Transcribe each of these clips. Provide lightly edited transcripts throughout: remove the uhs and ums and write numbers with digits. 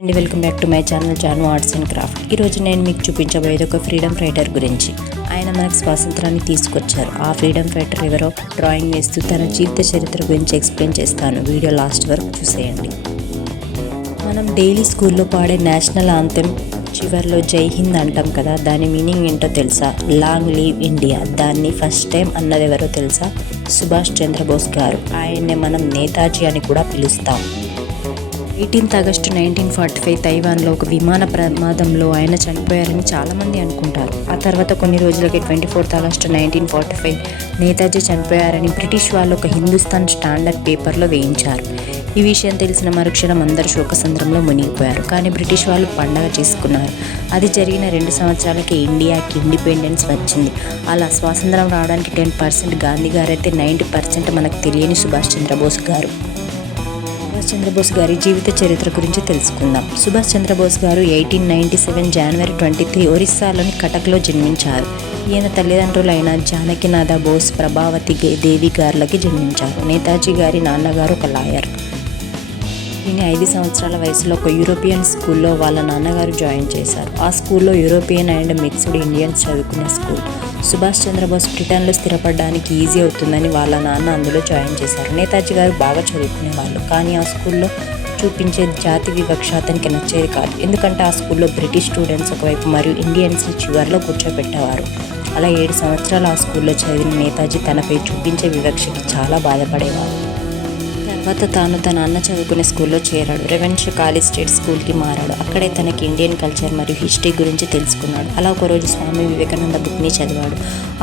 అండి welcome back to my channel Jaanu arts and craft. ఈరోజు నేను మీకు చూపించబోయేది ఒక ఫ్రీడమ్ ఫైటర్ గురించి. ఆయన మనకు స్వాతంత్రాన్ని తీసుకొచ్చారు. ఆ ఫ్రీడమ్ ఫైటర్ ఎవరో డ్రాయింగ్ వేస్తూ తన జీవిత చరిత్ర గురించి ఎక్స్ప్లెయిన్ చేస్తాను. వీడియో లాస్ట్ వరకు చూసేయండి. మనం డైలీ స్కూల్లో పాడే నేషనల్ ఆంథెమ్ చివర్లో జై హింద్ అంటాం కదా, దాని మీనింగ్ ఏంటో తెలుసా? Long leave India. దాన్ని ఫస్ట్ టైం అన్నది ఎవరో తెలుసా? సుభాష్ చంద్రబోస్ గారు. ఆయన్నే మనం నేతాజీ అని కూడా పిలుస్తాం. 18 ఆగస్టు 1945 తైవాన్లో ఒక విమాన ప్రమాదంలో ఆయన చనిపోయారని చాలామంది అనుకుంటారు. ఆ తర్వాత కొన్ని రోజులకి 24 ఆగస్టు 1945 నేతాజీ చనిపోయారని బ్రిటిష్ వాళ్ళు ఒక హిందుస్థాన్ స్టాండర్డ్ పేపర్లో వేయించారు. ఈ విషయం తెలిసిన మరుక్షణం అందరూ శోకసంద్రంలో మునిగిపోయారు. కానీ బ్రిటిష్ వాళ్ళు పండగ చేసుకున్నారు. అది జరిగిన 2 సంవత్సరాలకి ఇండియాకి ఇండిపెండెన్స్ వచ్చింది. అలా స్వాతంత్రం రావడానికి 10% గాంధీ గారు అయితే 90% మనకు తెలియని సుభాష్ చంద్రబోస్ గారు. సుభాష్ చంద్రబోస్ గారి జీవిత చరిత్ర గురించి తెలుసుకుందాం. సుభాష్ చంద్రబోస్ గారు 1897 జనవరి 23 ఒరిస్సాలోని కటక్లో జన్మించారు. ఈయన తల్లిదండ్రులైన జానకినాథ బోస్, ప్రభావతి దేవి గారులకి జన్మించారు. నేతాజీ గారి నాన్నగారు ఒక లాయర్. ఈయన 5 సంవత్సరాల వయసులో ఒక యూరోపియన్ స్కూల్లో వాళ్ళ నాన్నగారు జాయిన్ చేశారు. ఆ స్కూల్లో యూరోపియన్ అండ్ మిక్స్డ్ ఇండియన్స్ చదువుకునే స్కూల్. సుభాష్ చంద్రబోస్ బ్రిటన్లో స్థిరపడడానికి ఈజీ అవుతుందని వాళ్ళ నాన్న అందులో జాయిన్ చేశారు. నేతాజీ గారు బాగా చదువుకునేవాళ్ళు, కానీ ఆ స్కూల్లో చూపించే జాతి వివక్ష అతనికి నచ్చేది కాదు. ఎందుకంటే ఆ స్కూల్లో బ్రిటిష్ స్టూడెంట్స్ ఒకవైపు మరియు ఇండియన్స్ని చివరిలో కూర్చోబెట్టేవారు. అలా 7 సంవత్సరాలు ఆ స్కూల్లో చదివిన నేతాజీ తనపై చూపించే వివక్షకి చాలా బాధపడేవారు. తర్వాత తాను తన అన్న చదువుకునే స్కూల్లో చేరాడు. రెవెన్యూ కాలేజ్ స్టేట్ స్కూల్కి మారాడు. అక్కడే తనకి ఇండియన్ కల్చర్ మరియు హిస్టరీ గురించి తెలుసుకున్నాడు. అలా ఒకరోజు స్వామి వివేకానంద బుక్ని చదివాడు.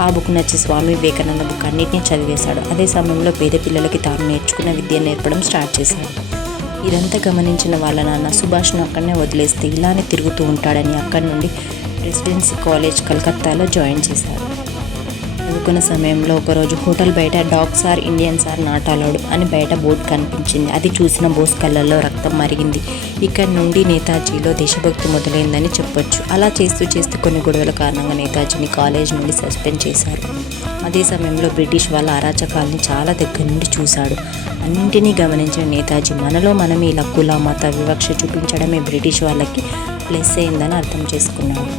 ఆ బుక్ నచ్చి స్వామి వివేకానంద బుక్ అన్నిటినీ చదివేశాడు. అదే సమయంలో పేద పిల్లలకి తాను నేర్చుకున్న విద్య నేర్పడం స్టార్ట్ చేశాడు. ఇదంతా గమనించిన వాళ్ళ నాన్న సుభాష్ను అక్కడనే వదిలేస్తే ఇలానే తిరుగుతూ ఉంటాడని అక్కడి నుండి ప్రెసిడెన్సీ కాలేజ్ కలకత్తాలో జాయిన్ చేశాడు. చదువుకున్న సమయంలో ఒకరోజు హోటల్ బయట dogs or Indians are not allowed అని బయట బోర్డు కనిపించింది. అది చూసిన బోస్ కళ్ళల్లో రక్తం మరిగింది. ఇక్కడి నుండి నేతాజీలో దేశభక్తి మొదలైందని చెప్పొచ్చు. అలా చేస్తూ కొన్ని గొడవల కారణంగా నేతాజీని కాలేజ్ నుండి సస్పెండ్ చేశారు. అదే సమయంలో బ్రిటిష్ వాళ్ళ అరాచకాల్ని చాలా దగ్గర నుండి చూశాడు. అన్నింటినీ గమనించిన నేతాజీ మనలో మనమే ఇలా కుల మత వివక్ష చూపించడమే బ్రిటిష్ వాళ్ళకి ప్లస్ అయిందని అర్థం చేసుకున్నాడు.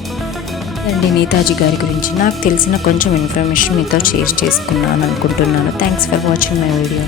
అండి నేతాజీ గారి గురించి నాకు తెలిసిన కొంచెం ఇన్ఫర్మేషన్ మీతో షేర్ చేసుకున్నాను అనుకుంటున్నాను. Thanks for watching my video.